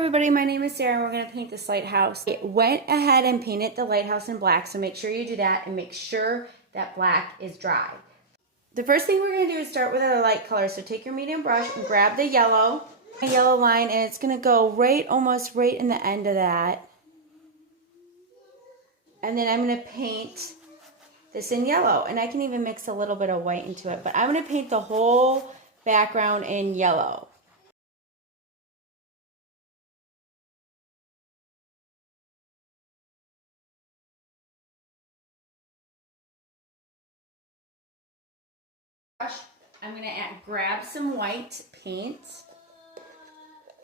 everybody, my name is Sarah and we're going to paint this lighthouse. I went ahead and painted the lighthouse in black, so make sure you do that and make sure that black is dry. The first thing we're going to do is start with our light color. So take your medium brush and grab the yellow line, and it's going to go almost right in the end of that. And then I'm going to paint this in yellow, and I can even mix a little bit of white into it, but I'm going to paint the whole background in yellow. I'm going to grab some white paint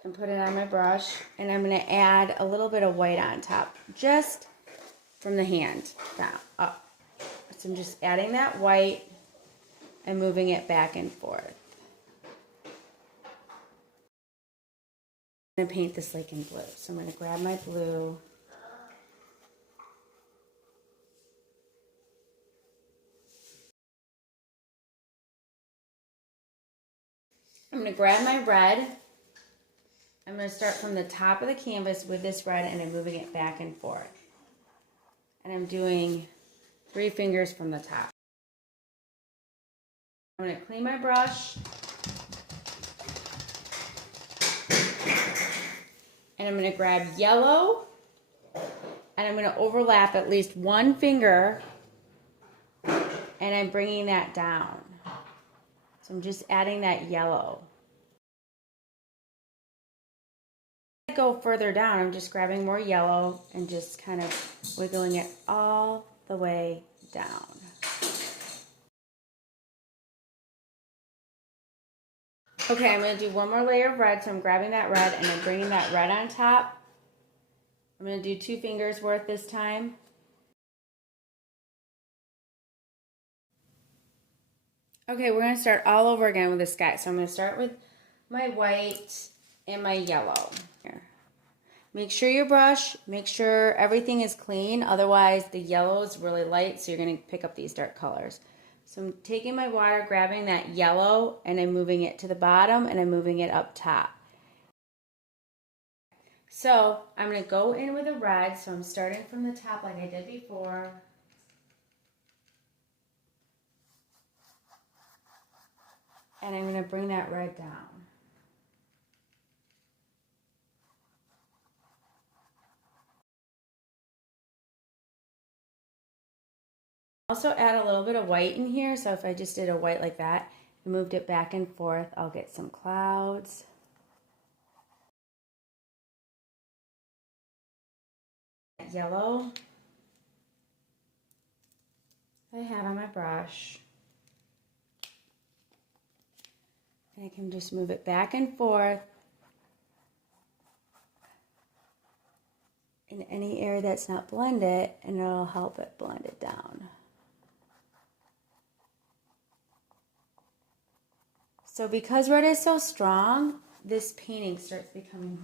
and put it on my brush, and I'm going to add a little bit of white on top, just from the hand down, up. So I'm just adding that white and moving it back and forth. I'm going to paint this like in blue, so I'm going to grab my blue. I'm going to grab my red. I'm going to start from the top of the canvas with this red, and I'm moving it back and forth. And I'm doing 3 fingers from the top. I'm going to clean my brush. And I'm going to grab yellow, and I'm going to overlap at least 1 finger, and I'm bringing that down. So I'm just adding that yellow. Go further down, I'm just grabbing more yellow and just kind of wiggling it all the way down. Okay, I'm going to do 1 more layer of red, so I'm grabbing that red and I'm bringing that red on top. I'm going to do 2 fingers worth this time. Okay, we're going to start all over again with the sky. So I'm going to start with my white and my yellow. Here. Make sure your brush, make sure everything is clean. Otherwise, the yellow is really light, so you're going to pick up these dark colors. So I'm taking my water, grabbing that yellow, and I'm moving it to the bottom, and I'm moving it up top. So I'm going to go in with a red, so I'm starting from the top like I did before. And I'm going to bring that red down. Also add a little bit of white in here, so if I just did a white like that and moved it back and forth, I'll get some clouds. Yellow I have on my brush. And I can just move it back and forth in any area that's not blended, and it'll help it blend it down. So because red is so strong, this painting starts becoming,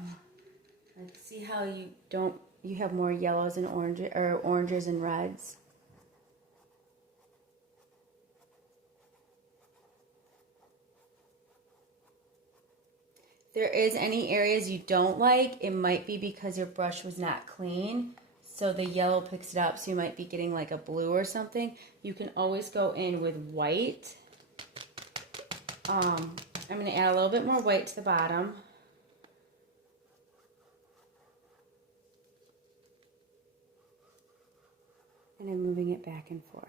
like, see how you have more yellows and oranges and reds. If there is any areas you don't like, it might be because your brush was not clean, so the yellow picks it up, so you might be getting like a blue or something. You can always go in with white. I'm going to add a little bit more white to the bottom. And I'm moving it back and forth.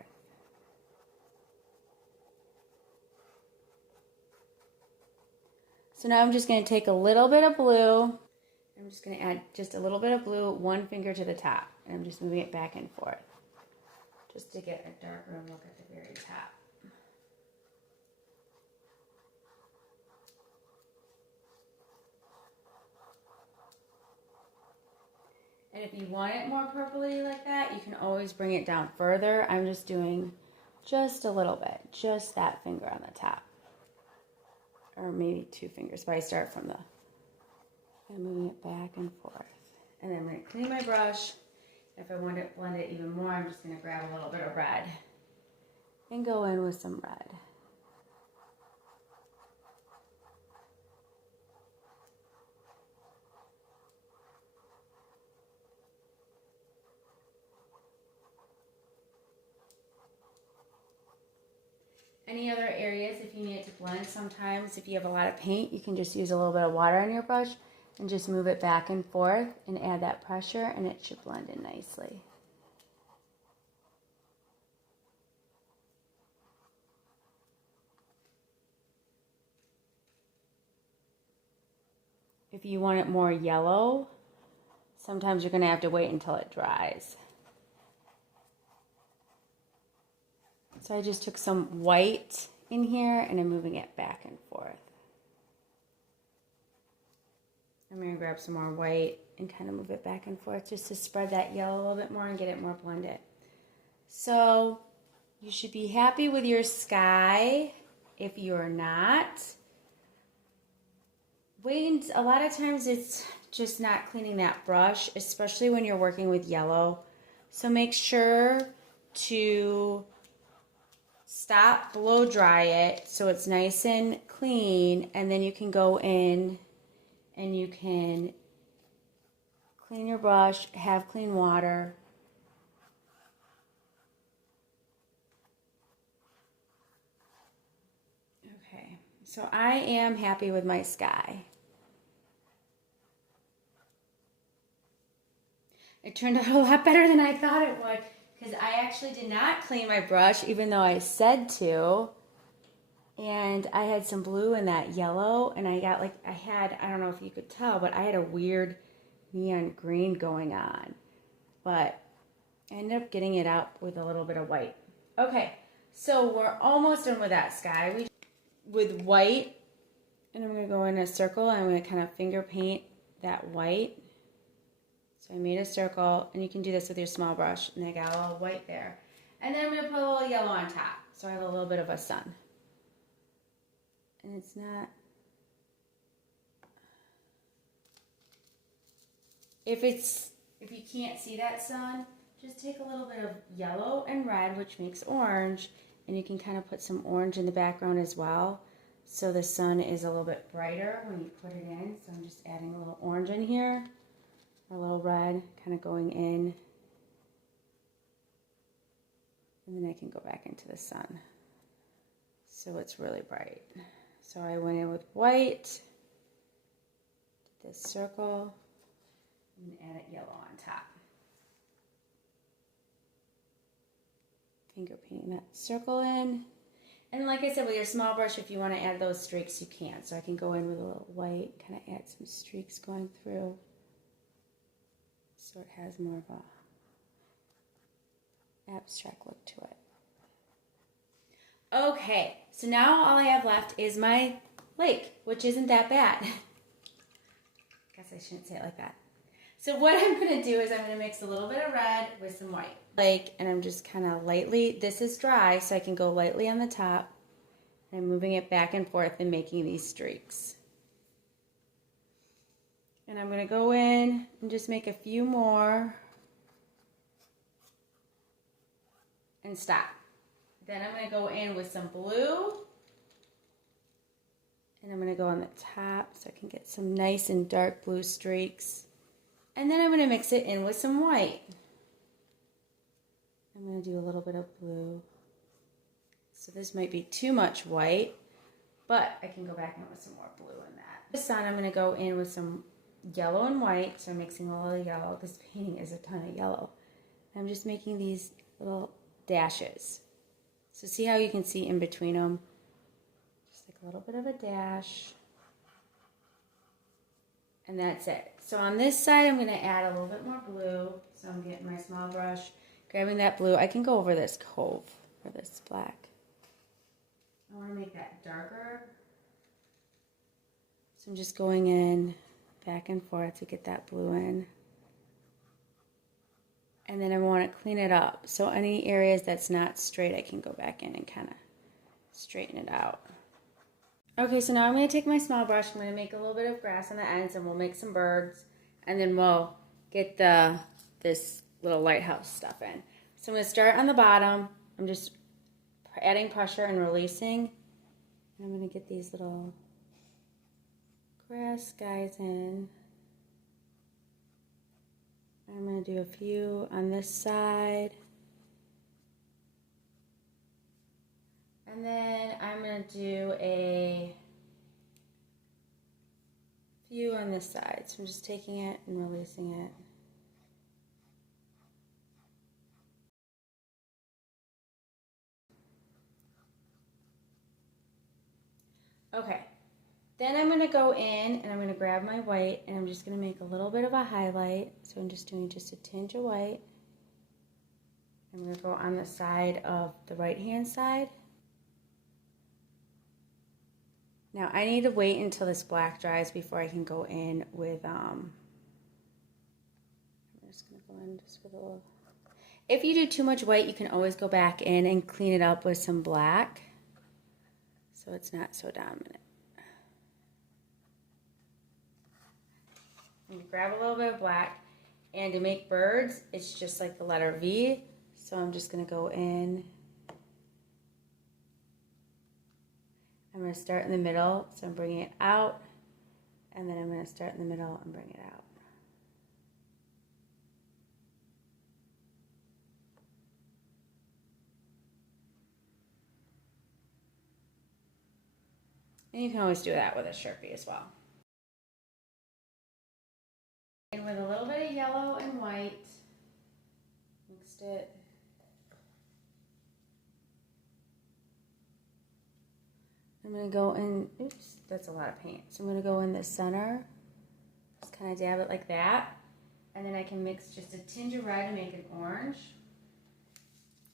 So now I'm just going to take a little bit of blue. I'm just going to add just a little bit of blue, 1 finger to the top. And I'm just moving it back and forth, just to get a darker look at the very top. And if you want it more purpley like that, you can always bring it down further. I'm just doing just a little bit, just that finger on the top. Or maybe 2 fingers, but I start from and moving it back and forth. And then I'm going to clean my brush. If I want to blend it even more, I'm just going to grab a little bit of red and go in with some red. Any other areas, if you need it to blend, sometimes if you have a lot of paint, you can just use a little bit of water on your brush and just move it back and forth and add that pressure, and it should blend in nicely. If you want it more yellow, sometimes you're going to have to wait until it dries. So I just took some white in here and I'm moving it back and forth. I'm going to grab some more white and kind of move it back and forth just to spread that yellow a little bit more and get it more blended. So you should be happy with your sky. If you're not, wait. A lot of times it's just not cleaning that brush, especially when you're working with yellow. So make sure to stop, blow dry it so it's nice and clean, and then you can go in and you can clean your brush, have clean water. Okay, so I am happy with my sky. It turned out a lot better than I thought it would, because I actually did not clean my brush even though I said to. And I had some blue in that yellow, and I got I don't know if you could tell, but I had a weird neon green going on. But I ended up getting it out with a little bit of white. Okay, so we're almost done with that sky. With white, and I'm going to go in a circle, and I'm going to kind of finger paint that white. So I made a circle, and you can do this with your small brush, and I got a little white there. And then I'm going to put a little yellow on top, so I have a little bit of a sun. And it's not, if you can't see that sun, just take a little bit of yellow and red, which makes orange, and you can kind of put some orange in the background as well, so the sun is a little bit brighter when you put it in. So I'm just adding a little orange in here, a little red, kind of going in, and then I can go back into the sun, so it's really bright. So I went in with white, did this circle, and added yellow on top. Finger painting that circle in. And like I said, with your small brush, if you want to add those streaks, you can. So I can go in with a little white, kind of add some streaks going through, so it has more of a abstract look to it. Okay, so now all I have left is my lake, which isn't that bad. Guess I shouldn't say it like that. So what I'm going to do is I'm going to mix a little bit of red with some white. And I'm just kind of lightly, this is dry, so I can go lightly on the top. And I'm moving it back and forth and making these streaks. And I'm going to go in and just make a few more and stop. Then I'm going to go in with some blue, and I'm going to go on the top so I can get some nice and dark blue streaks. And then I'm going to mix it in with some white. I'm going to do a little bit of blue. So this might be too much white, but I can go back in with some more blue in that. This time I'm going to go in with some yellow and white, so I'm mixing a little yellow. This painting is a ton of yellow. I'm just making these little dashes. So see how you can see in between them? Just like a little bit of a dash. And that's it. So on this side, I'm going to add a little bit more blue. So I'm getting my small brush, grabbing that blue. I can go over this cove or this black. I want to make that darker. So I'm just going in back and forth to get that blue in. And then I want to clean it up. So any areas that's not straight, I can go back in and kind of straighten it out. Okay, so now I'm going to take my small brush. I'm going to make a little bit of grass on the ends, and we'll make some birds. And then we'll get this little lighthouse stuff in. So I'm going to start on the bottom. I'm just adding pressure and releasing. And I'm going to get these little grass guys in. I'm going to do a few on this side. And then I'm going to do a few on this side. So I'm just taking it and releasing it. Okay, then I'm going to go in and I'm going to grab my white and I'm just going to make a little bit of a highlight. So I'm just doing just a tinge of white. I'm going to go on the side of the right hand side. Now I need to wait until this black dries before I can go in with, I'm just going to go in just with a little. If you do too much white, you can always go back in and clean it up with some black so it's not so dominant. I'm going to grab a little bit of black, and to make birds, it's just like the letter V, so I'm just going to go in. I'm going to start in the middle, so I'm bringing it out, and then I'm going to start in the middle and bring it out. And you can always do that with a Sharpie as well. And with a little bit of yellow and white, mixed it. I'm going to go in, oops, that's a lot of paint. So I'm going to go in the center, just kind of dab it like that. And then I can mix just a tinge of red and make it orange.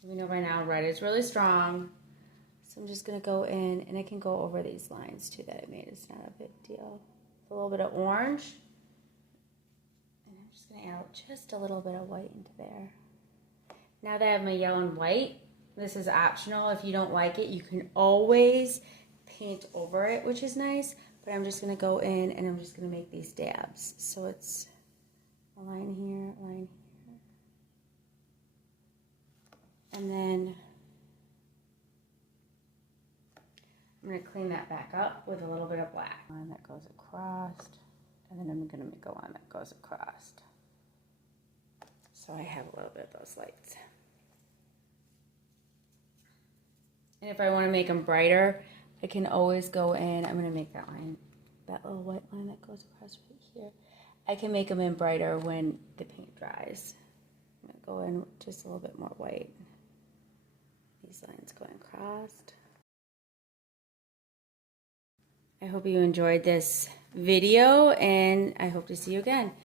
We know by now red is really strong. So I'm just going to go in, and I can go over these lines too that I made. It's not a big deal. A little bit of orange. And I'm just going to add just a little bit of white into there. Now that I have my yellow and white, this is optional. If you don't like it, you can always paint over it, which is nice, but I'm just going to go in and I'm just going to make these dabs. So it's a line here, a line here. And then I'm going to clean that back up with a little bit of black. Line that goes across, and then I'm going to make a line that goes across. So I have a little bit of those lights. And if I want to make them brighter, I can always go in. I'm going to make that line, that little white line that goes across right here. I can make them in brighter when the paint dries. I'm going to go in with just a little bit more white. These lines going across. I hope you enjoyed this video, and I hope to see you again.